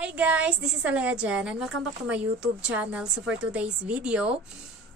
Hi guys, this is Alea Jan and welcome back to my YouTube channel. So for today's video,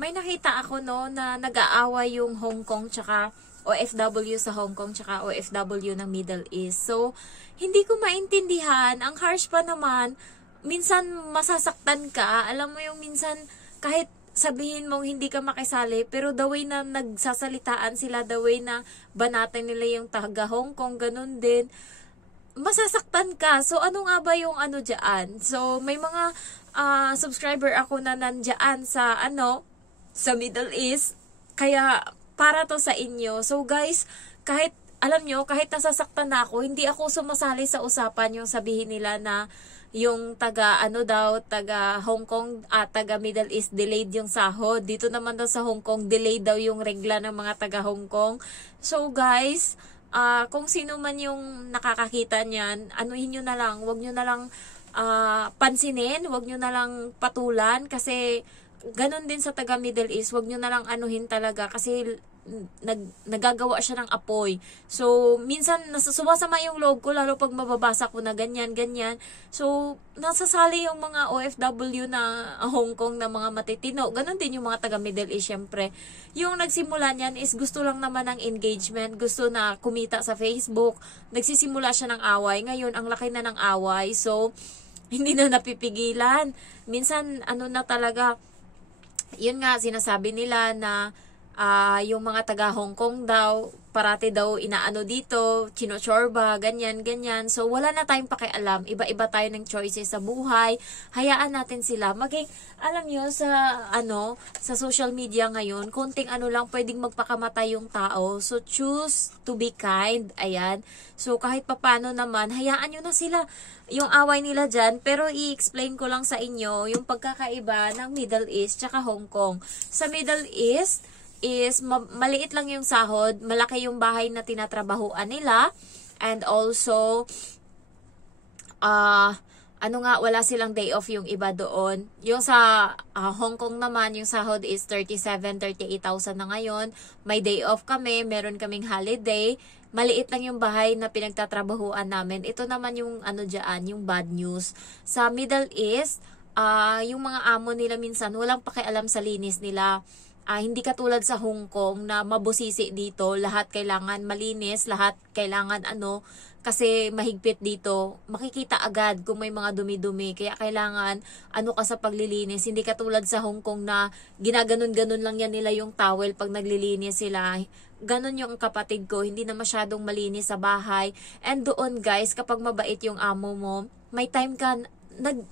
may nakita ako na nag-aaway yung Hong Kong tsaka OFW sa Hong Kong tsaka OFW ng Middle East. So hindi ko maintindihan, ang harsh pa naman, minsan masasaktan ka, alam mo yung minsan kahit sabihin mong hindi ka makisali, pero the way na nagsasalitaan sila, the way na banatan nila yung taga Hong Kong, ganun din masasaktan ka. So, ano nga ba yung dyan? So, may mga subscriber ako na nandyan sa Middle East. Kaya, para to sa inyo. So, guys, kahit, alam nyo, kahit nasasaktan na ako, hindi ako sumasali sa usapan yung sabihin nila na yung taga Hong Kong at taga Middle East delayed yung sahod. Dito naman daw sa Hong Kong, delayed daw yung regla ng mga taga Hong Kong. So, guys, kung sino man yung nakakakita niyan, anuhin nyo na lang, wag nyo na lang pansinin, wag nyo na lang patulan, kasi ganun din sa taga Middle East, wag nyo na lang anuhin talaga, kasi nagagawa siya ng apoy. So, minsan sumasama yung loob ko, lalo pag mababasa ko na ganyan. So, nasasali yung mga OFW na Hong Kong na mga matitino. Ganon din yung mga taga Middle East, syempre. Yung nagsimula niyan is gusto lang naman ng engagement, gusto na kumita sa Facebook. Nagsisimula siya ng away. Ngayon, ang laki na ng away. So, hindi na napipigilan. Minsan, na talaga, yun nga, sinasabi nila na yung mga taga Hong Kong daw, parati daw inaano dito, chinochorba, ganyan. So, wala na tayong pakialam. Iba-iba tayo ng choices sa buhay. Hayaan natin sila. Maging, alam nyo, sa social media ngayon, konting lang, pwedeng magpakamatay yung tao. So, choose to be kind. Ayan. So, kahit papano naman, hayaan nyo na sila yung away nila dyan. Pero, i-explain ko lang sa inyo yung pagkakaiba ng Middle East tsaka Hong Kong. Sa Middle East, is maliit lang yung sahod, malaki yung bahay na tinatrabahuan nila, and also wala silang day off yung iba doon. Yung sa Hong Kong naman, yung sahod is 38,000 na ngayon. May day off kami, meron kaming holiday. Maliit lang yung bahay na pinagtatrabahuan namin. Ito naman yung dyan, yung bad news. Sa Middle East, yung mga amo nila minsan walang pakialam sa linis nila. Hindi katulad sa Hong Kong na mabusisi dito, lahat kailangan malinis, lahat kailangan kasi mahigpit dito. Makikita agad kung may mga dumi-dumi, kaya kailangan ka sa paglilinis. Hindi katulad sa Hong Kong na ginaganon-ganon lang yan nila yung towel pag naglilinis sila. Ganon yung kapatid ko, hindi na masyadong malinis sa bahay. And doon guys, kapag mabait yung amo mo, may time ka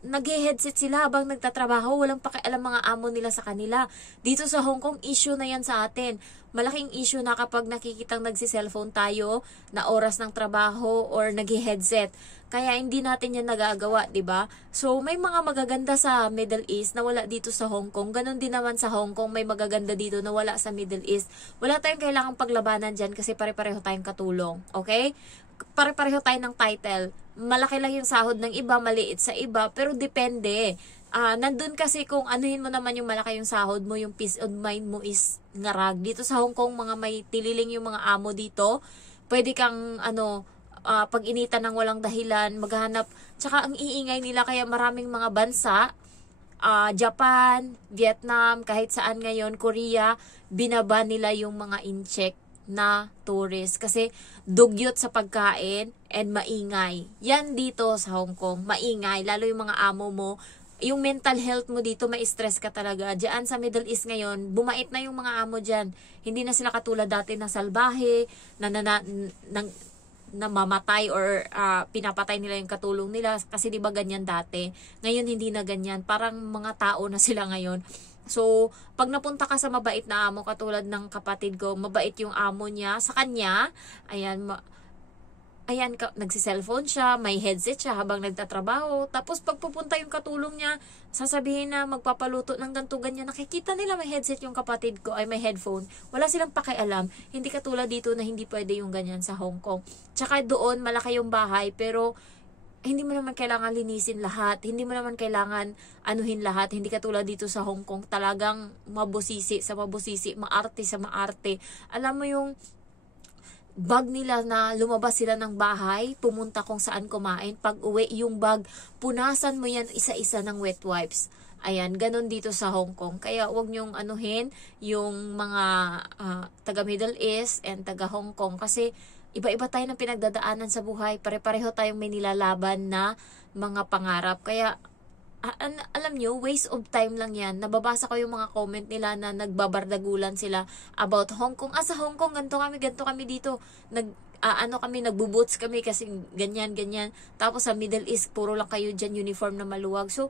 nag-headset sila habang nagtatrabaho, walang pakialam mga amo nila sa kanila. Dito sa Hong Kong, issue na yan sa atin. Malaking issue na kapag nakikitang nagsi-cellphone tayo na oras ng trabaho or nag-headset. Kaya hindi natin yan nagagawa, 'di ba? So may mga magaganda sa Middle East na wala dito sa Hong Kong. Ganon din naman sa Hong Kong, may magaganda dito na wala sa Middle East. Wala tayong kailangang paglabanan diyan kasi pare-pareho tayong katulong, okay? Pare-pareho tayo ng title. Malaki lang yung sahod ng iba, maliit sa iba, pero depende. Nandun kasi kung anuhin mo naman yung malaki yung sahod mo, yung peace of mind mo is ngarag. Dito sa Hong Kong, mga may tililing yung mga amo dito. Pwede kang pag-initan ng walang dahilan, maghanap. Tsaka ang iingay nila, kaya maraming mga bansa, Japan, Vietnam, kahit saan ngayon, Korea, binaba nila yung mga in-check na tourist kasi dugyot sa pagkain and maingay. Yan dito sa Hong Kong, maingay, lalo yung mga amo mo, yung mental health mo dito, ma-stress ka talaga. Diyan sa Middle East ngayon, bumait na yung mga amo dyan. Hindi na sila katulad dati na salbahe, na mamatay or pinapatay nila yung katulong nila kasi di ba ganyan dati. Ngayon hindi na ganyan, parang mga tao na sila ngayon. So, pag napunta ka sa mabait na amo, katulad ng kapatid ko, mabait yung amo niya, sa kanya, nagsi-cellphone siya, may headset siya habang nagtatrabaho. Tapos, pag pupunta yung katulong niya, sasabihin na magpapaluto ng ganito, ganyan. Nakikita nila may headset yung kapatid ko, ay may headphone. Wala silang pakialam. Hindi katulad dito na hindi pwede yung ganyan sa Hong Kong. Tsaka doon, malaki yung bahay, pero hindi mo naman kailangan linisin lahat. Hindi mo naman kailangan anuhin lahat. Hindi katulad dito sa Hong Kong, talagang mabusisi sa mabusisi, maarte sa maarte. Alam mo yung bag nila na lumabas sila ng bahay, pumunta kung saan kumain. Pag uwi, yung bag, punasan mo yan isa-isa ng wet wipes. Ayan, ganun dito sa Hong Kong. Kaya huwag nyong anuhin yung mga taga Middle East and taga Hong Kong. Kasi iba-iba tayo ng pinagdadaanan sa buhay. Pare-pareho tayong may nilalaban na mga pangarap. Kaya alam nyo, waste of time lang yan. Nababasa ko yung mga comment nila na nagbabardagulan sila about Hong Kong. Sa Hong Kong, ganito kami dito. Nagbo-boots kami kasi ganyan. Tapos sa Middle East, puro lang kayo dyan uniform na maluwag. So,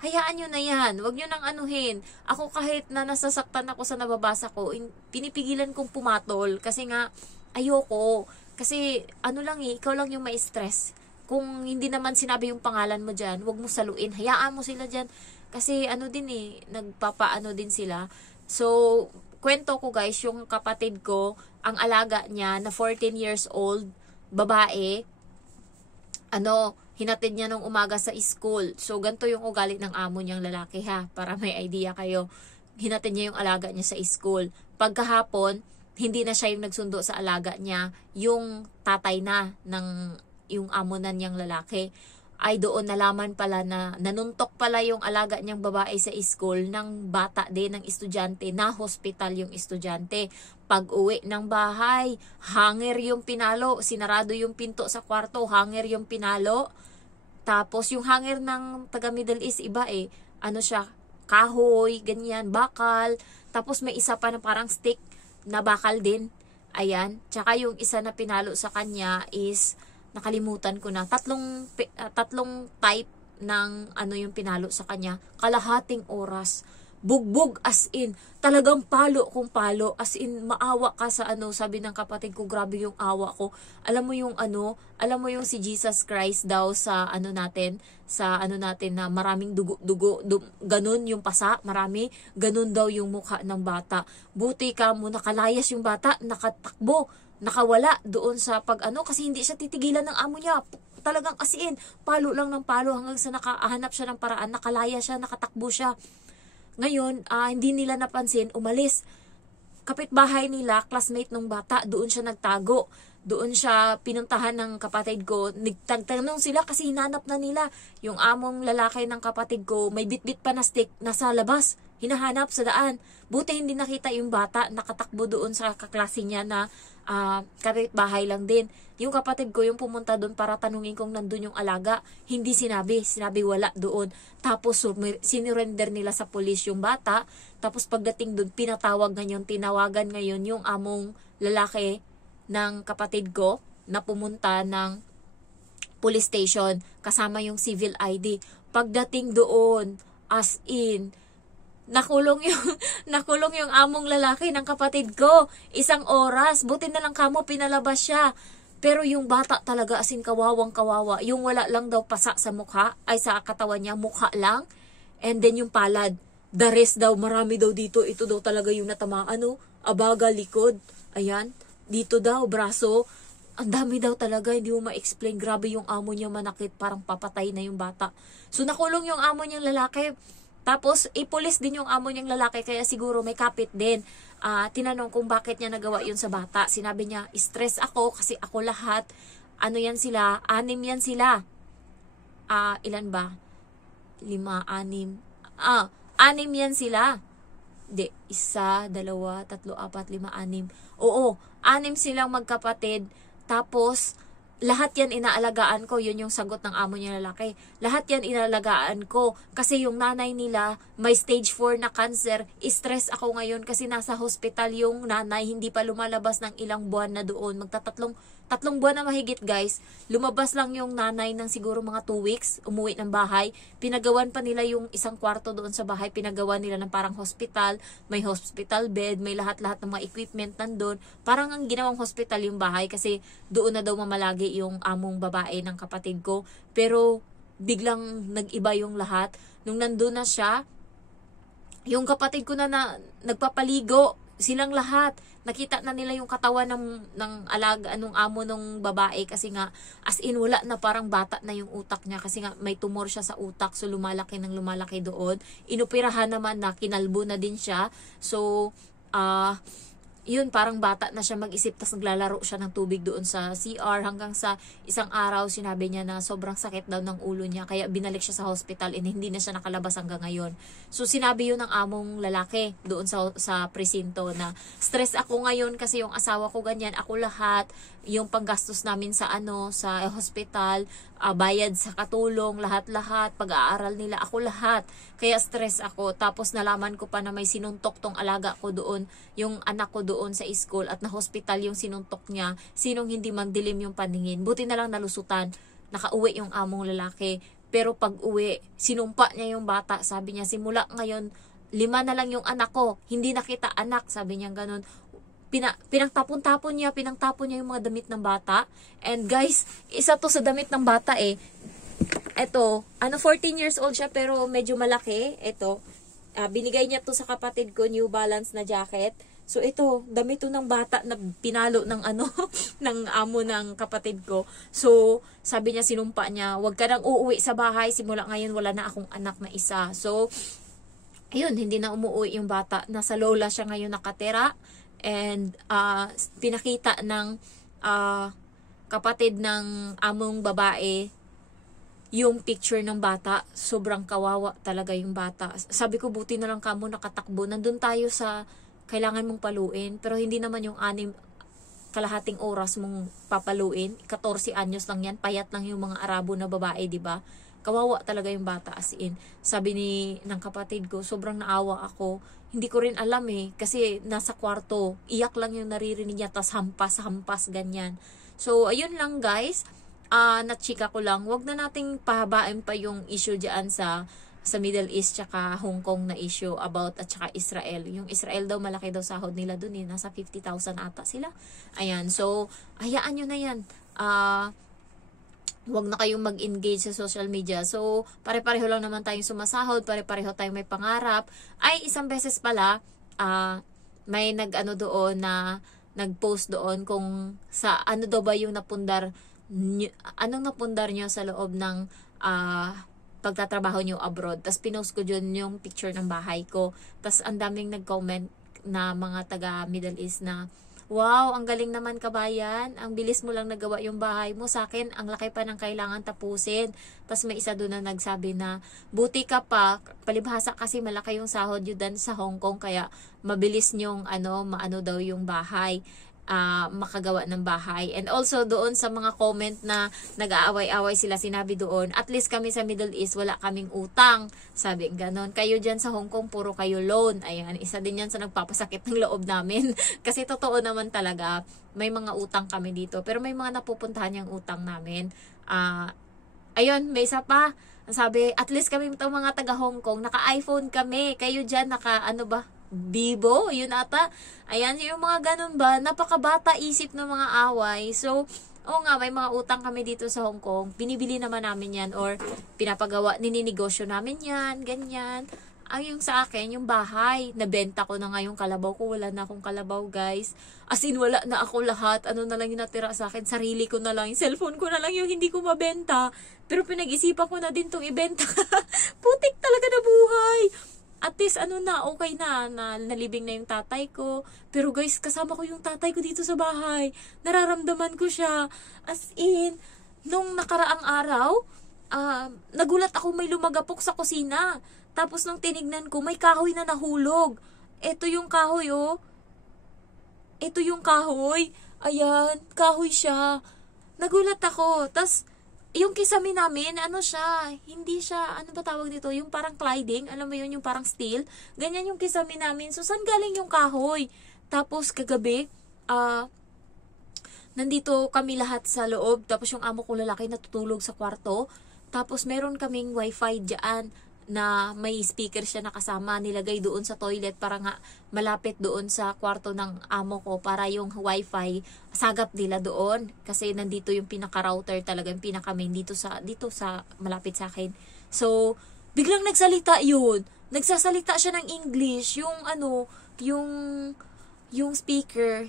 hayaan nyo na yan. Huwag nyo nang anuhin. Ako kahit na nasasaktan ako sa nababasa ko, pinipigilan kong pumatol kasi nga, ayoko. Kasi, ikaw lang yung may stress. Kung hindi naman sinabi yung pangalan mo dyan, huwag mo saluin. Hayaan mo sila dyan. Kasi nagpapaano din sila. So, kwento ko guys, yung kapatid ko, ang alaga niya na 14 years old, babae, hinatid niya nung umaga sa school. So, ganito yung ugali ng amo niyang lalaki ha, para may idea kayo. Hinatid niya yung alaga niya sa school. Pagkahapon, hindi na siya yung nagsundo sa alaga niya, yung tatay na ng yung amo na niyang lalaki. Ay doon nalaman pala na nanuntok pala yung alaga niyang babae sa school ng bata din, ng estudyante, na hospital yung estudyante. Pag uwi ng bahay, hanger yung pinalo, sinarado yung pinto sa kwarto, hanger yung pinalo. Tapos yung hanger ng taga Middle East, iba siya, kahoy, ganyan, bakal. Tapos may isa pa na parang stick na bakal din. Ayan. Tsaka yung isa na pinalo sa kanya is nakalimutan ko na. Tatlong type ng yung pinalo sa kanya. Kalahating oras. Bugbog as in. Talagang palo kung palo. As in, maawa ka sa sabi ng kapatid ko, grabe yung awa ko. Alam mo yung si Jesus Christ daw sa natin na maraming dugo, ganun yung pasa, marami, ganun daw yung mukha ng bata. Buti ka mo, nakalayas yung bata, nakatakbo, nakawala doon sa kasi hindi siya titigilan ng amo niya. Talagang as in, palo lang ng palo hanggang sa nakahanap siya ng paraan, nakalaya siya, nakatakbo siya. Ngayon, hindi nila napansin, umalis. Kapitbahay nila, classmate ng bata, doon siya nagtago. Doon siya pinuntahan ng kapatid ko. Nagtanong sila kasi hinanap na nila. Yung among lalaki ng kapatid ko, may bitbit pa na stick, nasa labas. Hinahanap sa daan. Buti hindi nakita yung bata, nakatakbo doon sa kaklase niya na kapitbahay lang din. Yung kapatid ko, yung pumunta doon para tanungin kung nandun yung alaga, hindi sinabi wala doon. Tapos sinurrender nila sa pulis yung bata. Tapos pagdating doon, tinawagan ngayon yung among lalaki ng kapatid ko na pumunta ng police station kasama yung civil ID. Pagdating doon, as in, nakulong yung among lalaki ng kapatid ko. 1 oras. Buti na lang kamo pinalabas siya. Pero yung bata talaga as in kawawang kawawa. Yung wala lang daw pasa sa mukha, ay sa katawan niya, mukha lang. And then yung palad. The rest daw, marami daw dito. Ito daw talaga yung natamaan, abaga, likod. Ayan. Dito daw, braso. Ang dami daw talaga, hindi mo ma-explain. Grabe yung amo niya manakit, parang papatay na yung bata. So nakulong yung amo niyang lalaki. Tapos, ipulis din yung amo niyang lalaki, kaya siguro may kapit din. Tinanong kung bakit niya nagawa yun sa bata. Sinabi niya, stress ako kasi ako lahat. 6 yan sila. Ilan ba? 5, 6. 6 yan sila. Hindi, 1, 2, 3, 4, 5, 6. Oo, 6 silang magkapatid. Tapos, lahat yan inaalagaan ko. Yun yung sagot ng amo niya lalaki. Lahat yan inaalagaan ko. Kasi yung nanay nila, may stage 4 na cancer. Stress ako ngayon kasi nasa hospital yung nanay. Hindi pa lumalabas ng ilang buwan na doon. Tatlong buwan na mahigit guys. Lumabas lang yung nanay ng siguro mga 2 weeks. Umuwi ng bahay. Pinagawan pa nila yung 1 kwarto doon sa bahay. Pinagawa nila ng parang hospital. May hospital bed. May lahat-lahat ng mga equipment nandun. Parang ang ginawang hospital yung bahay. Kasi doon na daw mamalagi yung among babae ng kapatid ko. Pero biglang nag-iba yung lahat. Nung nandun na siya, yung kapatid ko na nagpapaligo. Silang lahat. Nakita na nila yung katawan ng alaga, amo ng babae kasi nga, as in, wala na, parang bata na yung utak niya kasi nga may tumor siya sa utak, so lumalaki doon. Inoperahan naman na, kinalbo na din siya. So, yun, parang bata na siya mag-isip, tas naglalaro siya ng tubig doon sa CR, hanggang sa isang araw sinabi niya na sobrang sakit daw ng ulo niya, kaya binalik siya sa hospital and hindi na siya nakalabas hanggang ngayon. So sinabi yun ng among lalaki doon sa presinto na stress ako ngayon kasi yung asawa ko ganyan, ako lahat, yung panggastos namin sa sa hospital, bayad sa katulong, lahat-lahat, pag-aaral nila, ako lahat. Kaya stress ako. Tapos nalaman ko pa na may sinuntok tong alaga ko doon, yung anak ko doon sa school, at na-hospital yung sinuntok niya. Sinong hindi magdilim yung paningin. Buti na lang nalusutan. Nakauwi yung among lalaki. Pero pag uwi, sinumpa niya yung bata. Sabi niya, simula ngayon, 5 na lang yung anak ko. Hindi na kita anak. Sabi niya ganun. Pinangtapon-tapon niya yung mga damit ng bata. And guys, isa to sa damit ng bata eh. Ito, 14 years old siya pero medyo malaki. Ito, binigay niya to sa kapatid ko, New Balance na jacket. So ito, damit to ng bata na pinalo ng ng amo ng kapatid ko. So sabi niya, sinumpa niya, wag ka nang uuwi sa bahay, simula ngayon wala na akong anak na isa. So ayun, hindi na umuwi yung bata. Nasa lola siya ngayon nakatira. And pinakita ng kapatid ng among babae yung picture ng bata. Sobrang kawawa talaga yung bata. Sabi ko, buti na lang kamo nakatakbo. Nandun tayo sa kailangan mong paluin. Pero hindi naman yung kalahating oras mong papaluin. 14 anyos lang yan. Payat lang yung mga Arabo na babae, di ba? Kawawa talaga yung bata, as in. Sabi ng kapatid ko, sobrang naawa ako. Hindi ko rin alam eh. Kasi nasa kwarto. Iyak lang yung naririnig niya. Tas hampas, ganyan. So, ayun lang guys. Natchika ko lang, wag na nating pahabain pa yung issue diyan sa Middle East tsaka Hong Kong na issue about at tsaka Israel. Yung Israel daw, malaki daw sahod nila dun eh. Nasa 50,000 ata sila. Ayan, so hayaan nyo na yan. Wag na kayong mag-engage sa social media. So pare-pareho lang naman tayong sumasahod, pare-pareho tayong may pangarap. Ay, isang beses pala may doon na nag-post doon kung sa daw ba yung anong napundar nyo sa loob ng pagtatrabaho nyo abroad. Tapos pinost ko dyan yung picture ng bahay ko. Tapos ang daming nag-comment na mga taga Middle East na, wow, ang galing naman kabayan. Ang bilis mo lang nagawa yung bahay mo. Sa akin, ang laki pa ng kailangan tapusin. Tapos may isa doon na nagsabi na, buti ka pa, palibhasa kasi malaki yung sahod yun dan sa Hong Kong, kaya mabilis nyong maano daw yung bahay. Makagawa ng bahay. And also doon sa mga comment na nag-aaway-away sila, sinabi doon, at least kami sa Middle East wala kaming utang. Sabi ganon. Kayo dyan sa Hong Kong puro kayo loan. Ayan, isa din yan sa nagpapasakit ng loob namin. Kasi totoo naman talaga, may mga utang kami dito. Pero may mga napupuntahan yung utang namin. Ayun, may isa pa. Sabi, at least kami itong mga taga Hong Kong, naka-iPhone kami. Kayo dyan, Vivo, yun ata. Ayan, yung mga ganun ba, napakabata isip ng mga away. So, oo nga, may mga utang kami dito sa Hong Kong. Binibili naman namin yan or pinapagawa, nininegosyo namin yan, ganyan. Yung sa akin, yung bahay, nabenta ko na nga yung kalabaw ko. Wala na akong kalabaw, guys. As in, wala na ako lahat. Ano na lang yung natira sa akin? Sarili ko na lang. Yung cellphone ko na lang yung hindi ko mabenta. Pero pinag-isipan ko na din tong ibenta. Putik talaga na buhay. At least okay na nalibing na yung tatay ko. Pero guys, kasama ko yung tatay ko dito sa bahay. Nararamdaman ko siya. As in, nung nakaraang araw, nagulat ako, may lumagapok sa kusina. Tapos nung tinignan ko, may kahoy na nahulog. Ito yung kahoy, oh. Ito yung kahoy. Ayan, kahoy siya. Nagulat ako. Tapos yung kisame namin, hindi siya, ano ba tawag dito? Yung parang cladding, alam mo yun, yung parang steel. Ganyan yung kisame namin. So, saan galing yung kahoy? Tapos, kagabi, nandito kami lahat sa loob. Tapos, yung amo ko lalaki natutulog sa kwarto. Tapos, meron kaming wifi dyan na may speaker siya nakasama, nilagay doon sa toilet para nga malapit doon sa kwarto ng amo ko para yung wifi sagap nila doon kasi nandito yung pinaka-router talaga, yung pinaka-main dito sa malapit sa akin. So biglang nagsalita yun, nagsasalita siya ng English, yung speaker,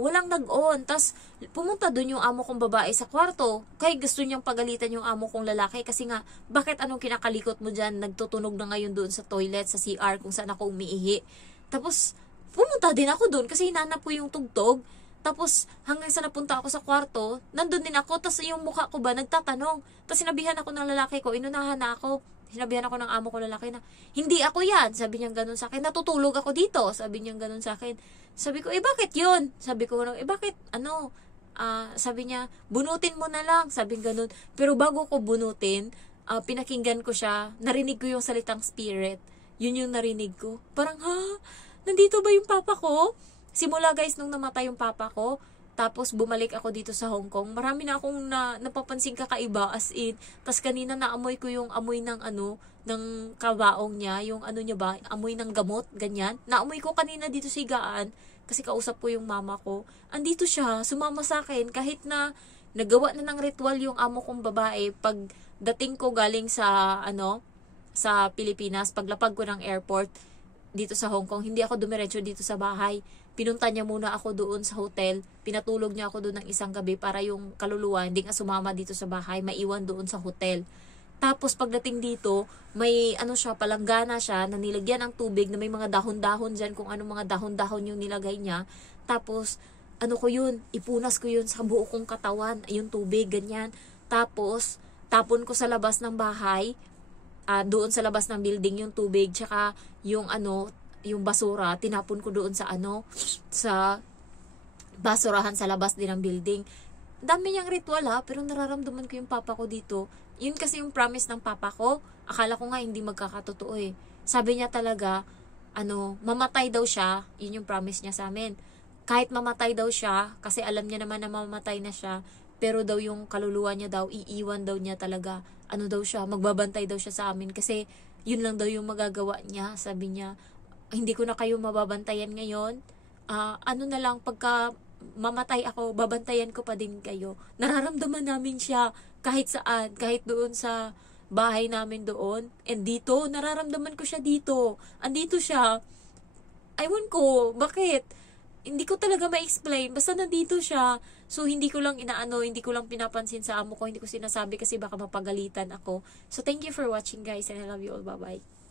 walang nag-on. Tas pumunta doon yung amo kong babae sa kwarto. Kaya gusto niyang pagalitan yung amo kong lalaki kasi nga, bakit anong kinakalikot mo dyan? Nagtutunog na ngayon doon sa toilet, sa CR kung saan ako umiihi. Tapos, pumunta din ako doon kasi hinanap ko yung tugtog. Tapos, hanggang sa napunta ako sa kwarto, nandun din ako, tapos yung mukha ko ba, nagtatanong. Tapos sinabihan ako ng lalaki ko, inunahan na ako. Sinabihan ako ng amo ko lalaki na, hindi ako yan. Sabi niya ganun sa akin, natutulog ako dito. Sabi niya ganun sa akin. Sabi ko, bakit yun? Sabi ko, bakit, sabi niya, bunutin mo na lang. Sabi ganun. Pero bago ko bunutin, pinakinggan ko siya, narinig ko yung salitang spirit. Yun yung narinig ko. Parang, nandito ba yung papa ko? Simula guys, nung namatay yung papa ko, tapos bumalik ako dito sa Hong Kong, marami na akong napapansin kakaiba, as in. Tapos kanina naamoy ko yung amoy ng ng kabaong niya, yung niya ba, amoy ng gamot, ganyan. Naamoy ko kanina dito sa higaan, kasi kausap ko yung mama ko. Andito siya, sumama sa akin, kahit na nagawa na ng ritual yung amo kong babae, pag dating ko galing sa, sa Pilipinas, paglapag ko ng airport, dito sa Hong Kong, hindi ako dumiretso dito sa bahay. Pinunta niya muna ako doon sa hotel. Pinatulog niya ako doon ng isang gabi para yung kaluluwa hindi nga sumama dito sa bahay, maiwan doon sa hotel. Tapos pagdating dito, may palanggana siya na nilagyan ng tubig na may mga dahon-dahon dyan, kung anong mga dahon-dahon yung nilagay niya. Tapos, ipunas ko yun sa buo kong katawan, yung tubig, ganyan. Tapos, tapon ko sa labas ng bahay, doon sa labas ng building yung tubig, tsaka yung yung basura, tinapon ko doon sa sa basurahan sa labas din ng building. Dami niyang ritual pero nararamdaman ko yung papa ko dito. Yun kasi yung promise ng papa ko. Akala ko nga hindi magkakatotoo Sabi niya talaga, mamatay daw siya, yun yung promise niya sa amin. Kahit mamatay daw siya, kasi alam niya naman na mamatay na siya, pero daw yung kaluluwa niya daw, iiwan daw niya talaga. Daw siya, magbabantay daw siya sa amin kasi yun lang daw yung magagawa niya. Sabi niya, hindi ko na kayo mababantayan ngayon. Na lang, pagka mamatay ako, babantayan ko pa din kayo. Nararamdaman namin siya kahit saan, kahit doon sa bahay namin doon. And dito, nararamdaman ko siya dito. Andito siya. Ewan ko, bakit? Hindi ko talaga ma-explain. Basta nandito siya. So, hindi ko lang hindi ko lang pinapansin sa amo ko. Hindi ko sinasabi kasi baka mapagalitan ako. So, thank you for watching guys and I love you all. Bye-bye.